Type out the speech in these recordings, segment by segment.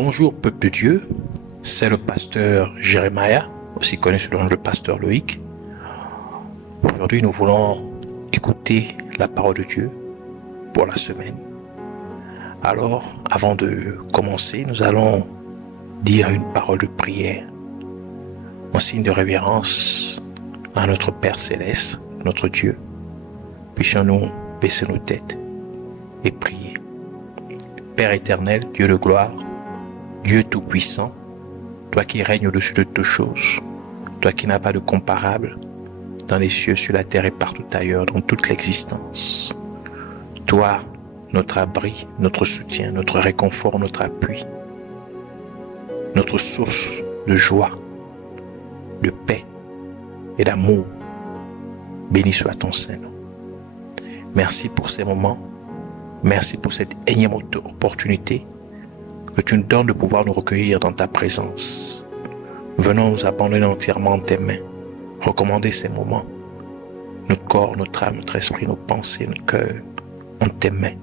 Bonjour peuple de Dieu, c'est le pasteur Jérémia, aussi connu sous le nom de pasteur Loïc. Aujourd'hui, nous voulons écouter la parole de Dieu pour la semaine. Alors, avant de commencer, nous allons dire une parole de prière en signe de révérence à notre Père Céleste, notre Dieu. Puissions-nous baisser nos têtes et prier. Père éternel, Dieu de gloire, Dieu tout-puissant, toi qui règnes au-dessus de toutes choses, toi qui n'as pas de comparable dans les cieux, sur la terre et partout ailleurs, dans toute l'existence. Toi, notre abri, notre soutien, notre réconfort, notre appui, notre source de joie, de paix et d'amour. Béni soit ton Saint-Nom. Merci pour ces moments. Merci pour cette énième opportunité que tu nous donnes de pouvoir nous recueillir dans ta présence. Venons nous abandonner entièrement en tes mains, recommander ces moments, notre corps, notre âme, notre esprit, nos pensées, notre cœur, en tes mains.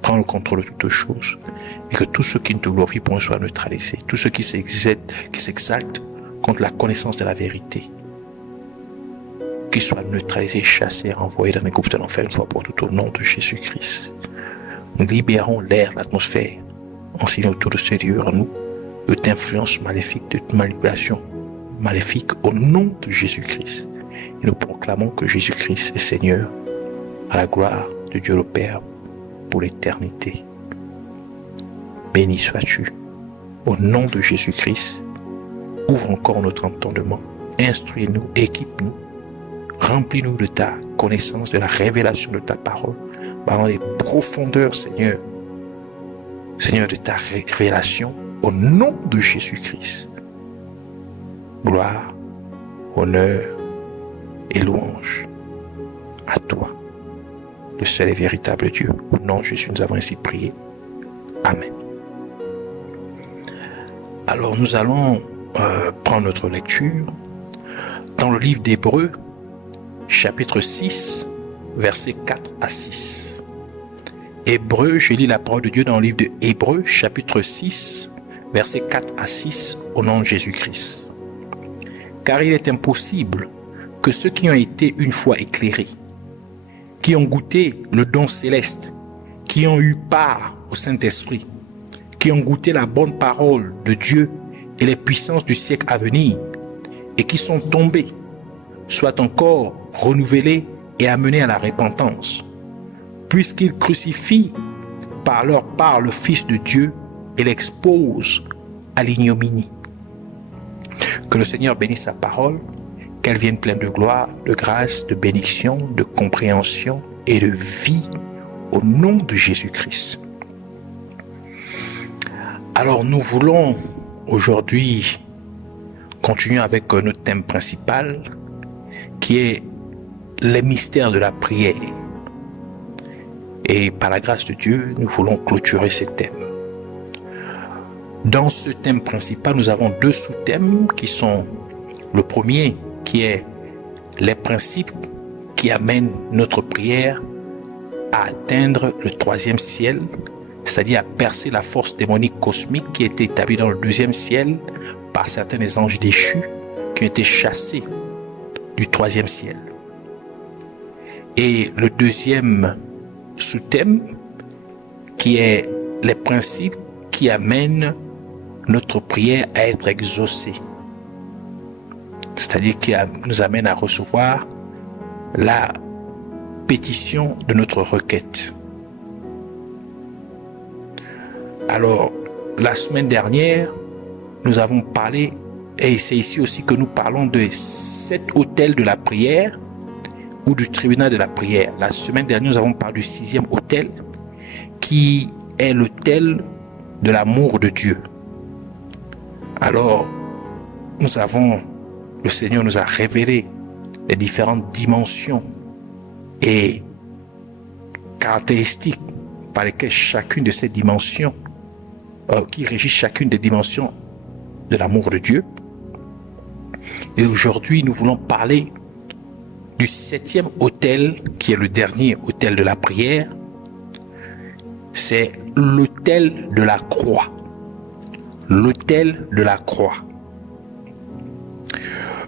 Prends le contrôle de toutes choses et que tout ce qui ne te glorifie point soit neutralisé, tout ce qui s'exalte contre la connaissance de la vérité, qu'il soit neutralisé, chassé, renvoyé dans les groupes de l'enfer une fois pour tout au nom de Jésus-Christ. Nous libérons l'air, l'atmosphère, enseignons autour de ce Dieu en nous, de toute influence maléfique, de toute manipulation maléfique au nom de Jésus-Christ. Et nous proclamons que Jésus-Christ est Seigneur à la gloire de Dieu le Père pour l'éternité. Béni sois-tu. Au nom de Jésus-Christ, ouvre encore notre entendement, instruis-nous, équipe-nous, remplis-nous de ta connaissance, de la révélation de ta parole, dans les profondeurs, Seigneur, de ta révélation, au nom de Jésus-Christ. Gloire, honneur et louange à toi, le seul et véritable Dieu. Au nom de Jésus, nous avons ainsi prié. Amen. Alors, nous allons prendre notre lecture dans le livre d'Hébreux, chapitre 6, versets 4 à 6. Hébreux, je lis la parole de Dieu dans le livre de Hébreux, chapitre 6, versets 4 à 6, au nom de Jésus-Christ. Car il est impossible que ceux qui ont été une fois éclairés, qui ont goûté le don céleste, qui ont eu part au Saint-Esprit, qui ont goûté la bonne parole de Dieu et les puissances du siècle à venir, et qui sont tombés, soient encore renouvelés et amenés à la repentance, puisqu'ils crucifient par leur part le Fils de Dieu et l'exposent à l'ignominie. Que le Seigneur bénisse sa parole, qu'elle vienne pleine de gloire, de grâce, de bénédiction, de compréhension et de vie au nom de Jésus-Christ. Alors nous voulons aujourd'hui continuer avec notre thème principal qui est les mystères de la prière. Et par la grâce de Dieu, nous voulons clôturer ce thème. Dans ce thème principal, nous avons deux sous-thèmes qui sont le premier qui est les principes qui amènent notre prière à atteindre le troisième ciel, c'est-à-dire à percer la force démonique cosmique qui était établie dans le deuxième ciel par certains des anges déchus qui ont été chassés du troisième ciel. Et le deuxième sous-thème qui est les principes qui amènent notre prière à être exaucée, c'est-à-dire qui nous amène à recevoir la pétition de notre requête. Alors, la semaine dernière, nous avons parlé, et c'est ici aussi que nous parlons de 7 autels de la prière ou du tribunal de la prière. La semaine dernière, nous avons parlé du 6e autel qui est l'autel de l'amour de Dieu. Alors, le Seigneur nous a révélé les différentes dimensions et caractéristiques par lesquelles chacune de ces dimensions, qui régissent chacune des dimensions de l'amour de Dieu. Et aujourd'hui, nous voulons parler du 7e autel, qui est le dernier autel de la prière, c'est l'autel de la croix. l'autel de la croix.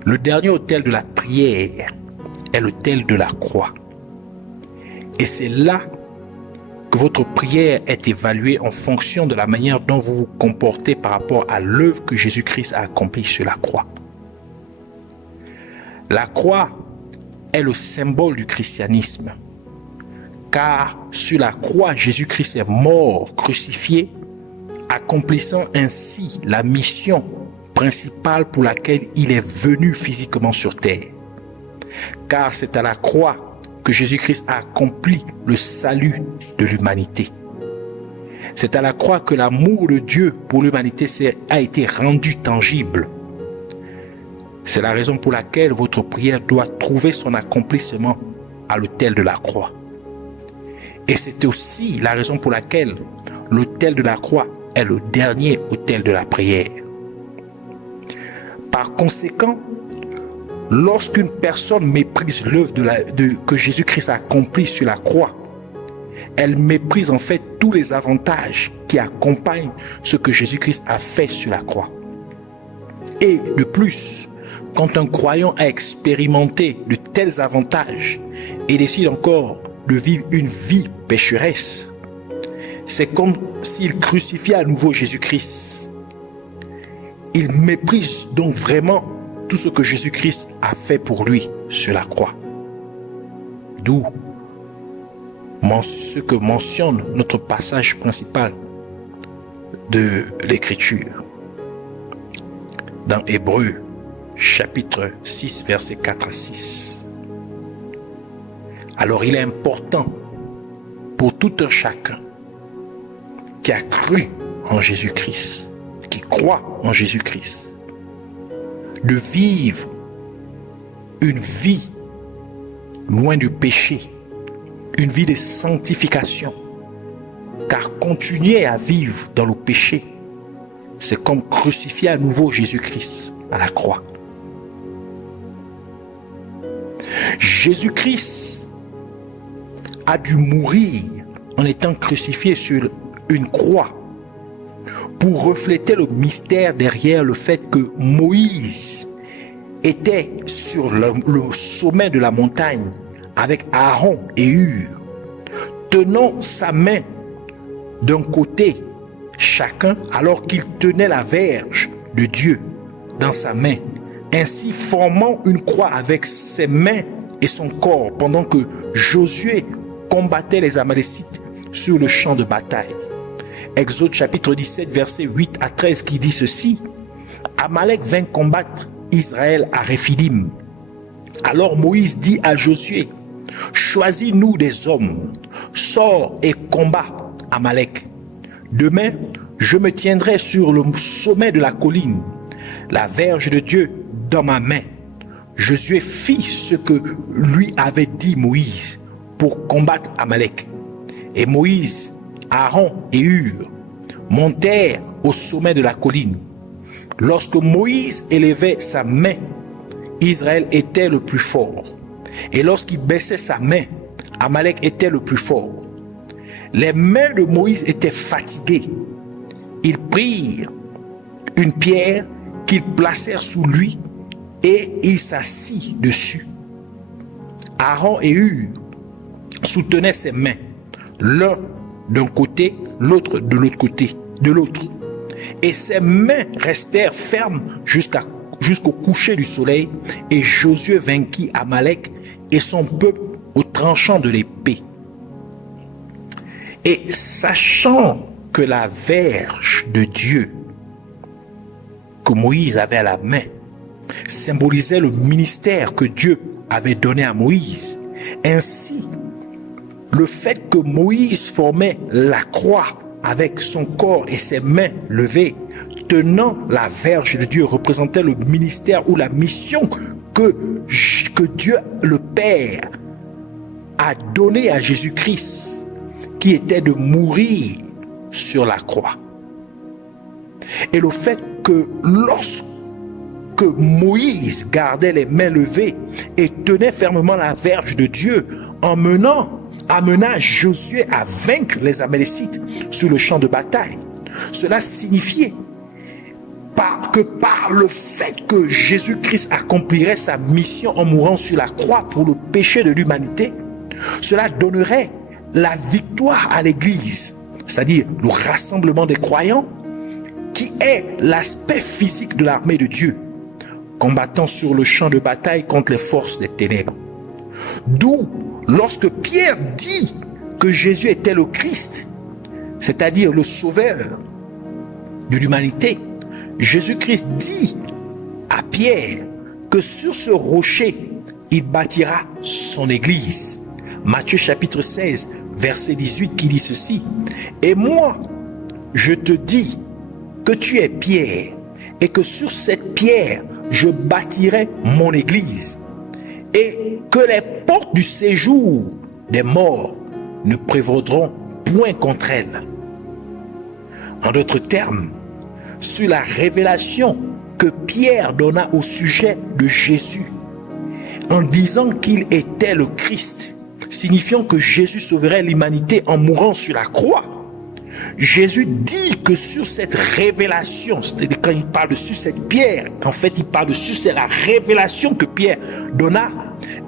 Le dernier autel de la prière est l'autel de la croix. Et c'est là que votre prière est évaluée en fonction de la manière dont vous vous comportez par rapport à l'œuvre que Jésus-Christ a accomplie sur la croix. La croix est le symbole du christianisme, car sur la croix, Jésus-Christ est mort, crucifié, accomplissant ainsi la mission principale pour laquelle il est venu physiquement sur terre. Car c'est à la croix que Jésus-Christ a accompli le salut de l'humanité. C'est à la croix que l'amour de Dieu pour l'humanité a été rendu tangible. C'est la raison pour laquelle votre prière doit trouver son accomplissement à l'autel de la croix. Et c'est aussi la raison pour laquelle l'autel de la croix est le dernier autel de la prière. Par conséquent, lorsqu'une personne méprise l'œuvre que Jésus-Christ a accomplie sur la croix, elle méprise en fait tous les avantages qui accompagnent ce que Jésus-Christ a fait sur la croix. Et de plus, quand un croyant a expérimenté de tels avantages et décide encore de vivre une vie pécheresse, c'est comme s'il crucifiait à nouveau Jésus-Christ. Il méprise donc vraiment tout ce que Jésus-Christ a fait pour lui sur la croix. D'où ce que mentionne notre passage principal de l'Écriture. Dans Hébreux, chapitre 6, versets 4 à 6. Alors il est important pour tout un chacun qui a cru en Jésus-Christ, qui croit en Jésus-Christ, de vivre une vie loin du péché, une vie de sanctification, car continuer à vivre dans le péché, c'est comme crucifier à nouveau Jésus-Christ à la croix. Jésus-Christ a dû mourir en étant crucifié sur une croix pour refléter le mystère derrière le fait que Moïse était sur le sommet de la montagne avec Aaron et Hur, tenant sa main d'un côté chacun alors qu'il tenait la verge de Dieu dans sa main, ainsi formant une croix avec ses mains et son corps pendant que Josué combattait les Amalécites sur le champ de bataille. Exode chapitre 17 versets 8 à 13 qui dit ceci: Amalek vint combattre Israël à Réphidim. Alors Moïse dit à Josué: choisis-nous des hommes, sors et combat Amalek. Demain, je me tiendrai sur le sommet de la colline, la verge de Dieu dans ma main. Josué fit ce que lui avait dit Moïse pour combattre Amalek. Et Moïse, Aaron et Hur montèrent au sommet de la colline. Lorsque Moïse élevait sa main, Israël était le plus fort. Et lorsqu'il baissait sa main, Amalek était le plus fort. Les mains de Moïse étaient fatiguées. Ils prirent une pierre qu'ils placèrent sous lui et il s'assit dessus. Aaron et Hur soutenaient ses mains, l'un d'un côté, l'autre de l'autre côté, de l'autre. Et ses mains restèrent fermes jusqu'au coucher du soleil, et Josué vainquit Amalek et son peuple au tranchant de l'épée. Et sachant que la verge de Dieu que Moïse avait à la main symbolisait le ministère que Dieu avait donné à Moïse, ainsi le fait que Moïse formait la croix avec son corps et ses mains levées, tenant la verge de Dieu, représentait le ministère ou la mission que Dieu le Père a donné à Jésus-Christ, qui était de mourir sur la croix. Et le fait que lorsque Moïse gardait les mains levées et tenait fermement la verge de Dieu, amena Josué à vaincre les Amalécites sur le champ de bataille. Cela signifiait que par le fait que Jésus-Christ accomplirait sa mission en mourant sur la croix pour le péché de l'humanité, cela donnerait la victoire à l'Église, c'est-à-dire le rassemblement des croyants, qui est l'aspect physique de l'armée de Dieu, combattant sur le champ de bataille contre les forces des ténèbres. D'où, lorsque Pierre dit que Jésus était le Christ, c'est-à-dire le sauveur de l'humanité, Jésus-Christ dit à Pierre que sur ce rocher, il bâtira son église. Matthieu chapitre 16, verset 18 qui dit ceci. Et moi, je te dis que tu es Pierre et que sur cette pierre, je bâtirai mon église et que les portes du séjour des morts ne prévaudront point contre elle. En d'autres termes, sur la révélation que Pierre donna au sujet de Jésus, en disant qu'il était le Christ, signifiant que Jésus sauverait l'humanité en mourant sur la croix. Jésus dit que sur cette révélation, c'est-à-dire quand il parle de sur cette pierre, en fait il parle de sur c'est la révélation que Pierre donna,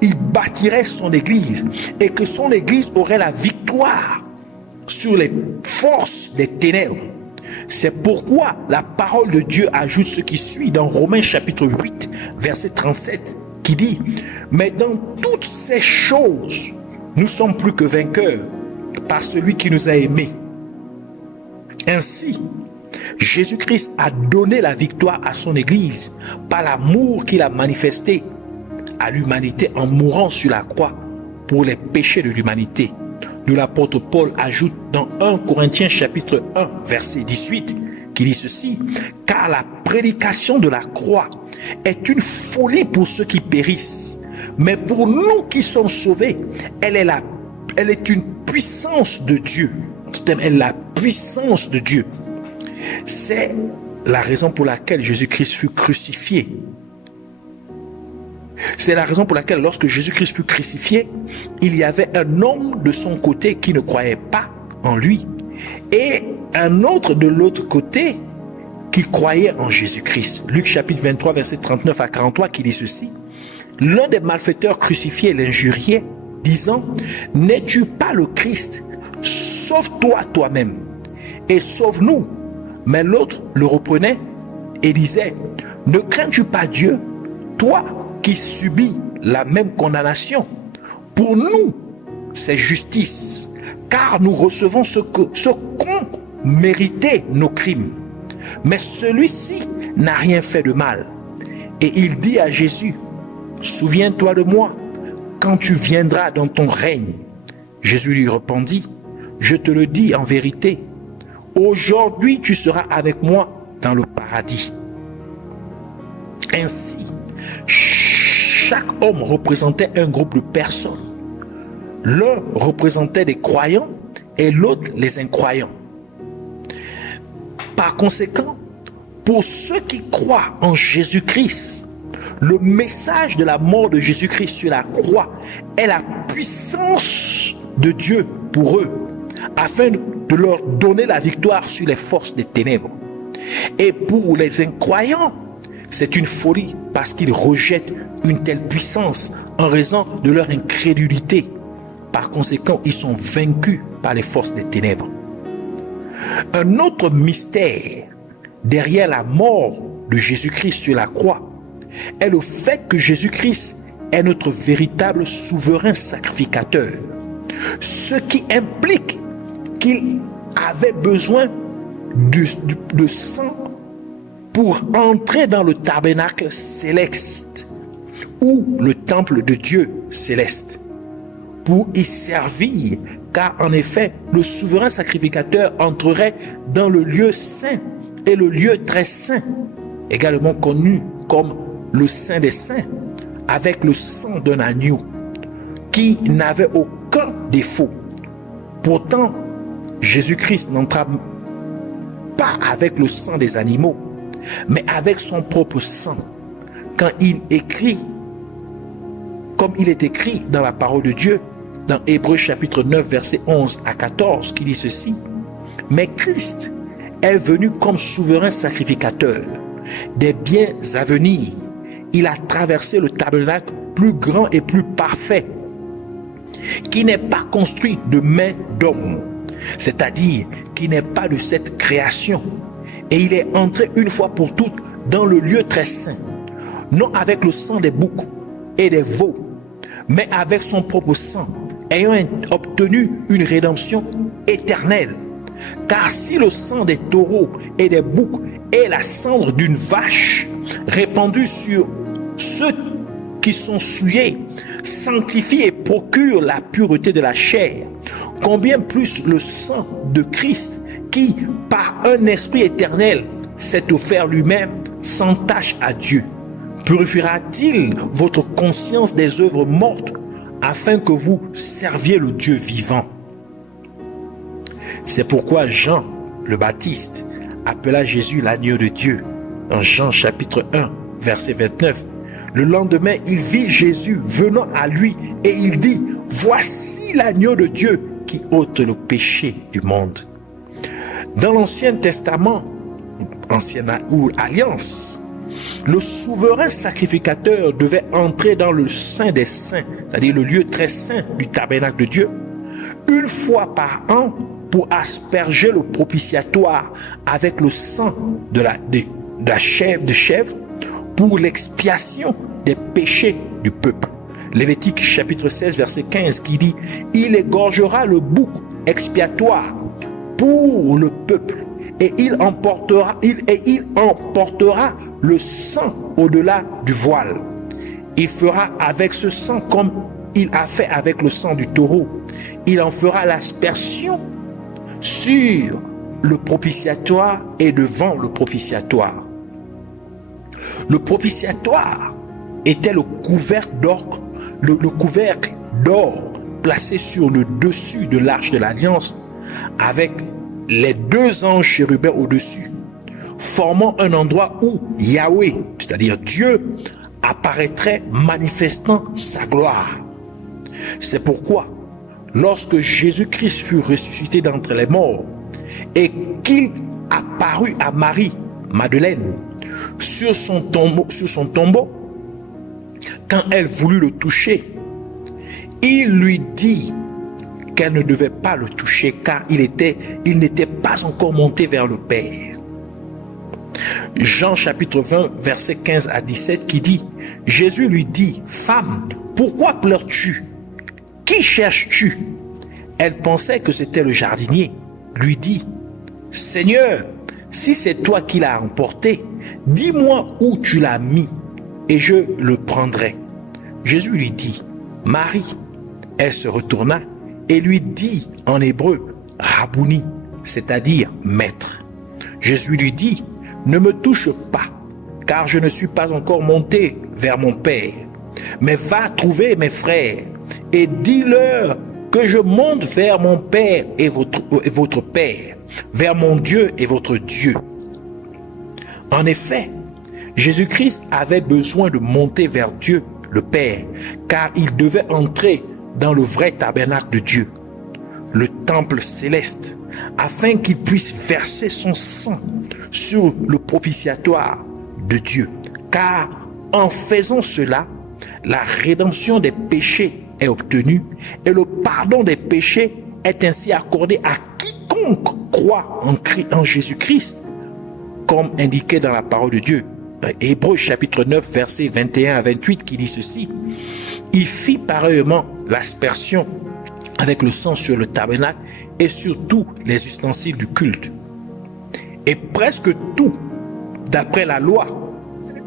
il bâtirait son église et que son église aurait la victoire sur les forces des ténèbres. C'est pourquoi la parole de Dieu ajoute ce qui suit dans Romains chapitre 8, verset 37, qui dit « Mais dans toutes ces choses, nous sommes plus que vainqueurs par celui qui nous a aimés. » Ainsi, Jésus-Christ a donné la victoire à son Église par l'amour qu'il a manifesté à l'humanité en mourant sur la croix pour les péchés de l'humanité. D'où l'apôtre Paul ajoute dans 1 Corinthiens chapitre 1 verset 18 qui dit ceci: car la prédication de la croix est une folie pour ceux qui périssent, mais pour nous qui sommes sauvés, elle est une puissance de Dieu. Elle est la puissance de Dieu. C'est la raison pour laquelle Jésus-Christ fut crucifié. C'est la raison pour laquelle lorsque Jésus-Christ fut crucifié, il y avait un homme de son côté qui ne croyait pas en lui et un autre de l'autre côté qui croyait en Jésus-Christ. Luc chapitre 23 verset 39 à 43 qui dit ceci: l'un des malfaiteurs crucifiés l'injuriait, disant: n'es-tu pas le Christ? Sauve-toi toi-même et sauve-nous. Mais l'autre le reprenait et disait: ne crains-tu pas Dieu, toi qui subis la même condamnation? Pour nous, c'est justice, car nous recevons ce qu'ont mérité nos crimes. Mais celui-ci n'a rien fait de mal. Et il dit à Jésus: souviens-toi de moi quand tu viendras dans ton règne. Jésus lui répondit: je te le dis en vérité, aujourd'hui tu seras avec moi dans le paradis. Ainsi, chaque homme représentait un groupe de personnes. L'un représentait des croyants et l'autre les incroyants. Par conséquent, pour ceux qui croient en Jésus-Christ, le message de la mort de Jésus-Christ sur la croix est la puissance de Dieu pour eux, afin de leur donner la victoire sur les forces des ténèbres. Et pour les incroyants, c'est une folie parce qu'ils rejettent une telle puissance en raison de leur incrédulité. Par conséquent, ils sont vaincus par les forces des ténèbres. Un autre mystère derrière la mort de Jésus-Christ sur la croix est le fait que Jésus-Christ est notre véritable souverain sacrificateur. Ce qui implique qu'il avait besoin de sang pour entrer dans le tabernacle céleste ou le temple de Dieu céleste, pour y servir, car en effet, le souverain sacrificateur entrerait dans le lieu saint et le lieu très saint, également connu comme le Saint des Saints, avec le sang d'un agneau qui n'avait aucun défaut. Pourtant, Jésus-Christ n'entra pas avec le sang des animaux, mais avec son propre sang, quand il écrit, comme il est écrit dans la parole de Dieu, dans Hébreux chapitre 9, verset 11 à 14, qui dit ceci: mais Christ est venu comme souverain sacrificateur des biens à venir. Il a traversé le tabernacle plus grand et plus parfait, qui n'est pas construit de main d'homme, c'est-à-dire qui n'est pas de cette création. Et il est entré une fois pour toutes dans le lieu très saint, non avec le sang des boucs et des veaux, mais avec son propre sang, ayant obtenu une rédemption éternelle. Car si le sang des taureaux et des boucs est la cendre d'une vache répandue sur ceux qui sont souillés, sanctifie et procure la pureté de la chair, combien plus le sang de Christ qui, par un esprit éternel, s'est offert lui-même sans tache à Dieu, purifiera-t-il votre conscience des œuvres mortes afin que vous serviez le Dieu vivant. C'est pourquoi Jean le Baptiste appela Jésus l'agneau de Dieu en Jean chapitre 1 verset 29. Le lendemain, il vit Jésus venant à lui et il dit: voici l'agneau de Dieu qui ôte le péché du monde. Dans l'Ancien Testament, ancienne ou alliance, le souverain sacrificateur devait entrer dans le Saint des Saints, c'est-à-dire le lieu très saint du tabernacle de Dieu, une fois par an pour asperger le propitiatoire avec le sang de la chèvre pour l'expiation des péchés du peuple. Lévitique chapitre 16 verset 15 qui dit: il égorgera le bouc expiatoire pour le peuple et il emportera le sang au-delà du voile. Il fera avec ce sang comme il a fait avec le sang du taureau. Il en fera l'aspersion sur le propitiatoire et devant le propitiatoire. Le propitiatoire était le couvercle d'or, le couvercle d'or placé sur le dessus de l'arche de l'alliance avec les deux anges chérubins au-dessus, formant un endroit où Yahweh, c'est-à-dire Dieu, apparaîtrait manifestant sa gloire. C'est pourquoi, lorsque Jésus-Christ fut ressuscité d'entre les morts et qu'il apparut à Marie, Madeleine, sur son tombeau, quand elle voulut le toucher, il lui dit qu'elle ne devait pas le toucher car il n'était pas encore monté vers le Père. Jean chapitre 20 verset 15 à 17 qui dit: Jésus lui dit: femme, pourquoi pleures-tu? Qui cherches-tu? Elle pensait que c'était le jardinier. Lui dit: Seigneur, si c'est toi qui l'as emporté, dis-moi où tu l'as mis et je le prendrai. Jésus lui dit: Marie. Elle se retourna et lui dit en hébreu: Rabouni, c'est-à-dire maître. Jésus lui dit: ne me touche pas, car je ne suis pas encore monté vers mon Père, mais va trouver mes frères et dis-leur que je monte vers mon Père et votre Père, vers mon Dieu et votre Dieu. En effet, Jésus-Christ avait besoin de monter vers Dieu, le Père, car il devait entrer dans le vrai tabernacle de Dieu, le temple céleste, afin qu'il puisse verser son sang sur le propitiatoire de Dieu. Car en faisant cela, la rédemption des péchés est obtenue et le pardon des péchés est ainsi accordé à quiconque croit en Jésus-Christ, comme indiqué dans la parole de Dieu. Hébreux chapitre 9 versets 21 à 28 qui dit ceci: il fit pareillement l'aspersion avec le sang sur le tabernacle et sur tous les ustensiles du culte. Et presque tout, d'après la loi,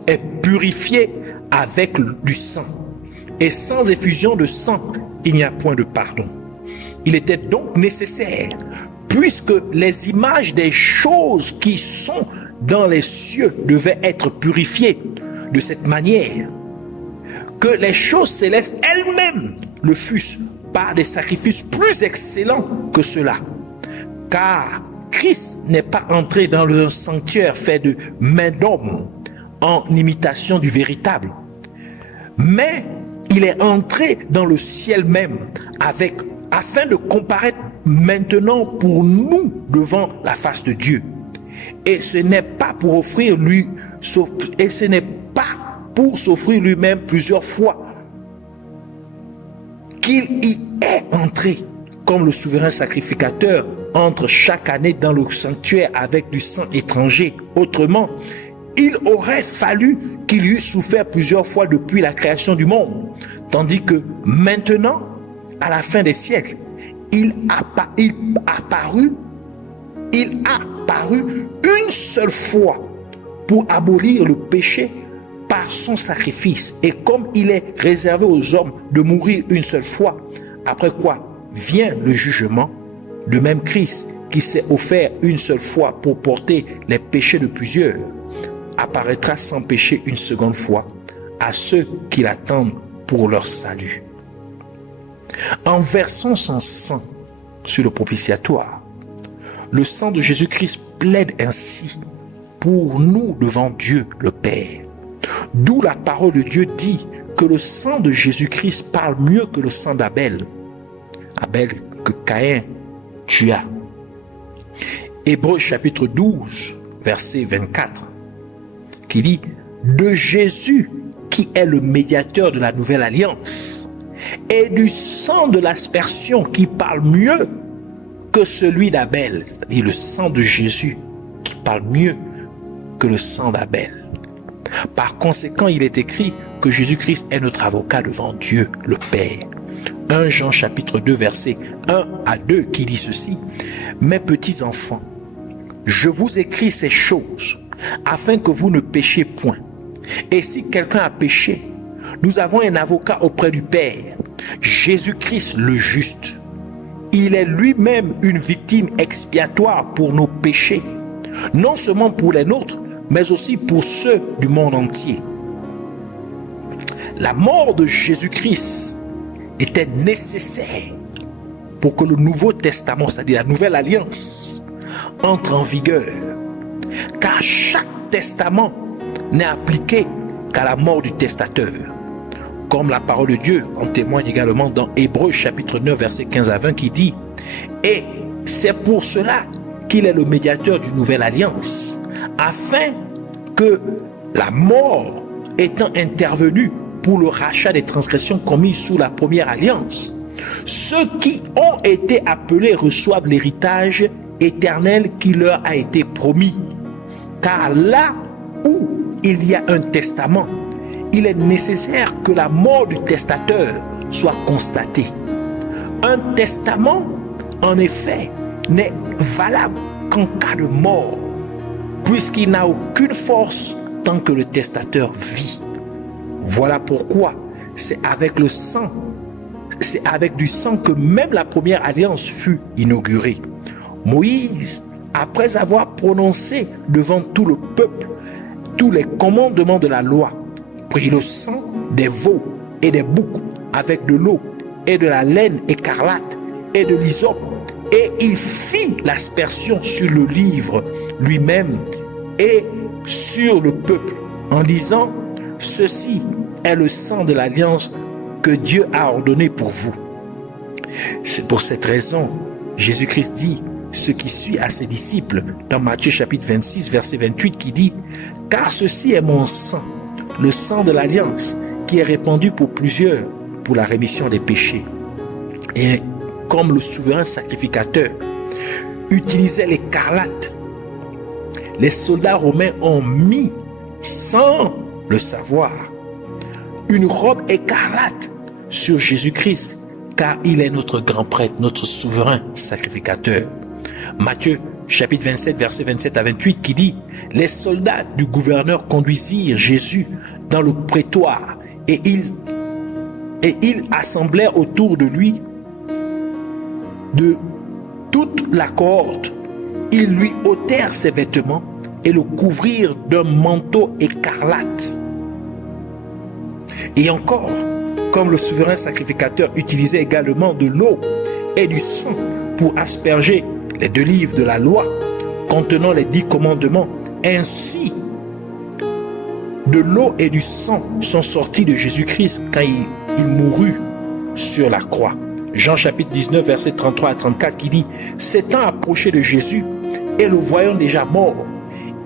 est purifié avec du sang. Et sans effusion de sang, il n'y a point de pardon. Il était donc nécessaire, puisque les images des choses qui sont dans les cieux devaient être purifiées de cette manière, que les choses célestes elles-mêmes le fussent par des sacrifices plus excellents que cela. Car Christ n'est pas entré dans le sanctuaire fait de main d'homme en imitation du véritable, mais il est entré dans le ciel même afin de comparaître maintenant pour nous devant la face de Dieu. Et ce n'est pas pour offrir et ce n'est pas pour s'offrir lui-même plusieurs fois qu'il y est entré comme le souverain sacrificateur entre chaque année dans le sanctuaire avec du sang étranger. Autrement, il aurait fallu qu'il eût souffert plusieurs fois depuis la création du monde, tandis que maintenant, à la fin des siècles, il a paru une seule fois pour abolir le péché par son sacrifice. Et comme il est réservé aux hommes de mourir une seule fois, après quoi vient le jugement, le même Christ qui s'est offert une seule fois pour porter les péchés de plusieurs, apparaîtra sans péché une seconde fois à ceux qui l'attendent pour leur salut. En versant son sang sur le propitiatoire, le sang de Jésus-Christ plaide ainsi pour nous devant Dieu le Père. D'où la parole de Dieu dit que le sang de Jésus-Christ parle mieux que le sang d'Abel. Abel que Caïn tua. Hébreux chapitre 12, verset 24, qui dit « De Jésus qui est le médiateur de la nouvelle alliance et du sang de l'aspersion qui parle mieux que celui d'Abel. » C'est-à-dire le sang de Jésus qui parle mieux que le sang d'Abel. Par conséquent, il est écrit que Jésus-Christ est notre avocat devant Dieu le Père. 1 Jean chapitre 2 verset 1 à 2 qui dit ceci: « Mes petits enfants, je vous écris ces choses afin que vous ne péchiez point. Et si quelqu'un a péché, nous avons un avocat auprès du Père, Jésus-Christ le juste. Il est lui-même une victime expiatoire pour nos péchés, non seulement pour les nôtres, mais aussi pour ceux du monde entier. » La mort de Jésus-Christ était nécessaire pour que le Nouveau Testament, c'est-à-dire la Nouvelle Alliance, entre en vigueur. Car chaque testament n'est appliqué qu'à la mort du testateur. Comme la parole de Dieu en témoigne également dans Hébreux chapitre 9 verset 15 à 20 qui dit « Et c'est pour cela qu'il est le médiateur d'une nouvelle alliance, afin que la mort étant intervenue pour le rachat des transgressions commises sous la première alliance, ceux qui ont été appelés reçoivent l'héritage éternel qui leur a été promis. Car là où il y a un testament, il est nécessaire que la mort du testateur soit constatée. Un testament, en effet, n'est valable qu'en cas de mort, puisqu'il n'a aucune force tant que le testateur vit. Voilà pourquoi c'est avec du sang que même la première alliance fut inaugurée. Moïse, après avoir prononcé devant tout le peuple tous les commandements de la loi, prit le sang des veaux et des boucs avec de l'eau et de la laine écarlate et de l'hysope, et il fit l'aspersion sur le livre lui-même et sur le peuple, en disant: ceci est le sang de l'alliance que Dieu a ordonné pour vous. C'est pour cette raison, Jésus-Christ dit ce qui suit à ses disciples dans Matthieu chapitre 26 verset 28 qui dit: car ceci est mon sang, le sang de l'alliance qui est répandu pour plusieurs pour la rémission des péchés. Et comme le souverain sacrificateur utilisait l'écarlate, les soldats romains ont mis, sans le savoir, une robe écarlate sur Jésus-Christ, car il est notre grand prêtre, notre souverain sacrificateur. Matthieu chapitre 27 verset 27 à 28 qui dit: les soldats du gouverneur conduisirent Jésus dans le prétoire et ils assemblèrent autour de lui de toute la cohorte. Ils lui ôtèrent ses vêtements et le couvrirent d'un manteau écarlate. Et encore, comme le souverain sacrificateur utilisait également de l'eau et du sang pour asperger les 2 livres de la loi contenant les 10 commandements, ainsi de l'eau et du sang sont sortis de Jésus-Christ quand il mourut sur la croix. Jean chapitre 19 verset 33 à 34 qui dit: s'étant approché de Jésus et le voyant déjà mort,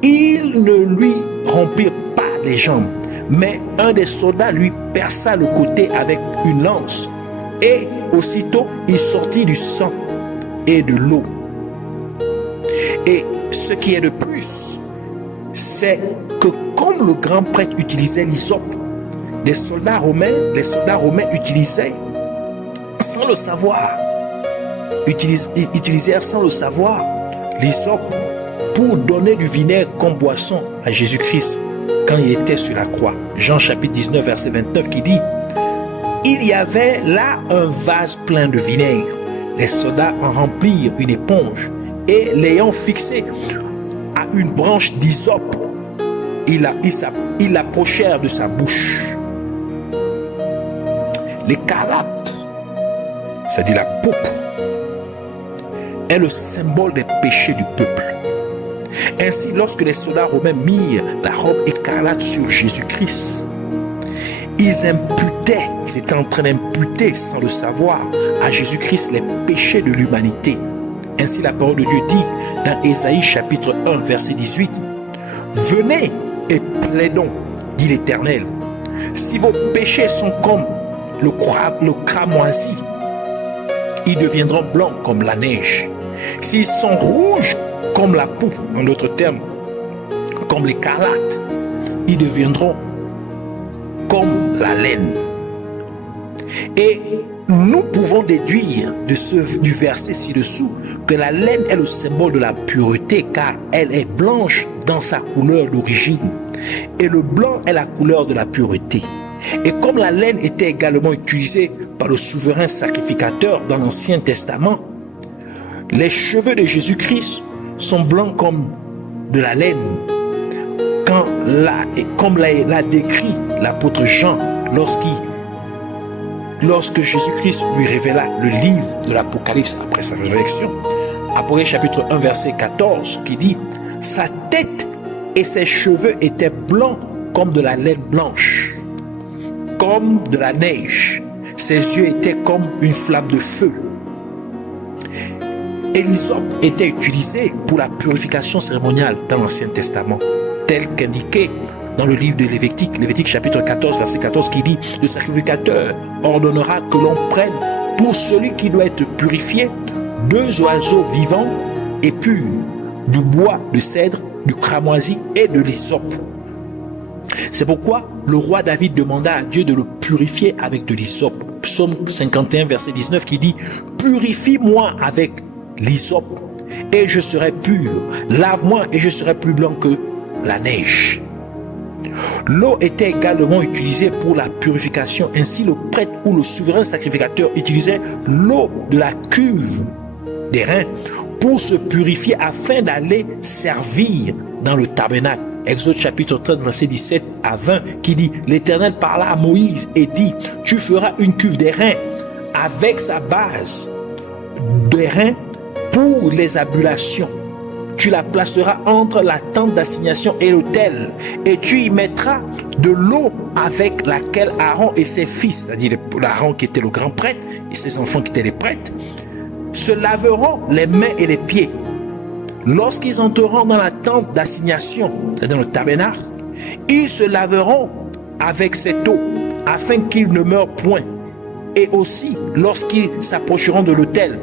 Ils ne lui rompirent pas les jambes, mais un des soldats lui perça le côté avec une lance, et aussitôt il sortit du sang et de l'eau. Et ce qui est de plus, c'est que comme le grand prêtre utilisait l'hysope, les soldats romains utilisaient sans le savoir, utilisèrent sans le savoir l'hysope pour donner du vinaigre comme boisson à Jésus-Christ quand il était sur la croix. Jean chapitre 19 verset 29 qui dit: il y avait là un vase plein de vinaigre. Les soldats en remplirent une éponge et l'ayant fixé à une branche d'hysope, ils l'approchèrent de sa bouche. L'écarlate, c'est-à-dire la pourpre, est le symbole des péchés du peuple. Ainsi, lorsque les soldats romains mirent la robe écarlate sur Jésus-Christ, ils étaient en train d'imputer sans le savoir à Jésus-Christ les péchés de l'humanité. Ainsi la parole de Dieu dit dans Ésaïe chapitre 1 verset 18: venez et plaidons, dit l'Éternel. Si vos péchés sont comme le cramoisi, ils deviendront blancs comme la neige. S'ils sont rouges comme la pourpre, en d'autres termes, comme l'écarlate, ils deviendront comme la laine. Et nous pouvons déduire du verset ci-dessous que la laine est le symbole de la pureté, car elle est blanche dans sa couleur d'origine. Et le blanc est la couleur de la pureté. Et comme la laine était également utilisée par le souverain sacrificateur dans l'Ancien Testament, les cheveux de Jésus-Christ sont blancs comme de la laine, comme l'a décrit l'apôtre Jean lorsque Jésus-Christ lui révéla le livre de l'Apocalypse après sa résurrection. Apocalypse chapitre 1 verset 14 qui dit: sa tête et ses cheveux étaient blancs comme de la laine blanche, comme de la neige. Ses yeux étaient comme une flamme de feu. Et l'hysope était utilisé pour la purification cérémoniale dans l'Ancien Testament, tel qu'indiqué dans le livre de Lévitique chapitre 14 verset 14 qui dit: le sacrificateur ordonnera que l'on prenne pour celui qui doit être purifié 2 oiseaux vivants et purs, du bois de cèdre, du cramoisi et de l'hysope. C'est pourquoi le roi David demanda à Dieu de le purifier avec de l'hysope. Psaume 51 verset 19 qui dit: purifie-moi avec l'hysope et je serai pur, lave-moi et je serai plus blanc que la neige. L'eau était également utilisée pour la purification. Ainsi, le prêtre ou le souverain sacrificateur utilisait l'eau de la cuve des reins pour se purifier afin d'aller servir dans le tabernacle. Exode chapitre 30 verset 17 à 20 qui dit: l'Éternel parla à Moïse et dit: tu feras une cuve des reins avec sa base des reins pour les ablutions. Tu la placeras entre la tente d'assignation et l'autel, et tu y mettras de l'eau avec laquelle Aaron et ses fils, c'est-à-dire Aaron qui était le grand prêtre et ses enfants qui étaient les prêtres, se laveront les mains et les pieds. Lorsqu'ils entreront dans la tente d'assignation, c'est-à-dire dans le tabernacle, ils se laveront avec cette eau afin qu'ils ne meurent point. Et aussi, lorsqu'ils s'approcheront de l'autel,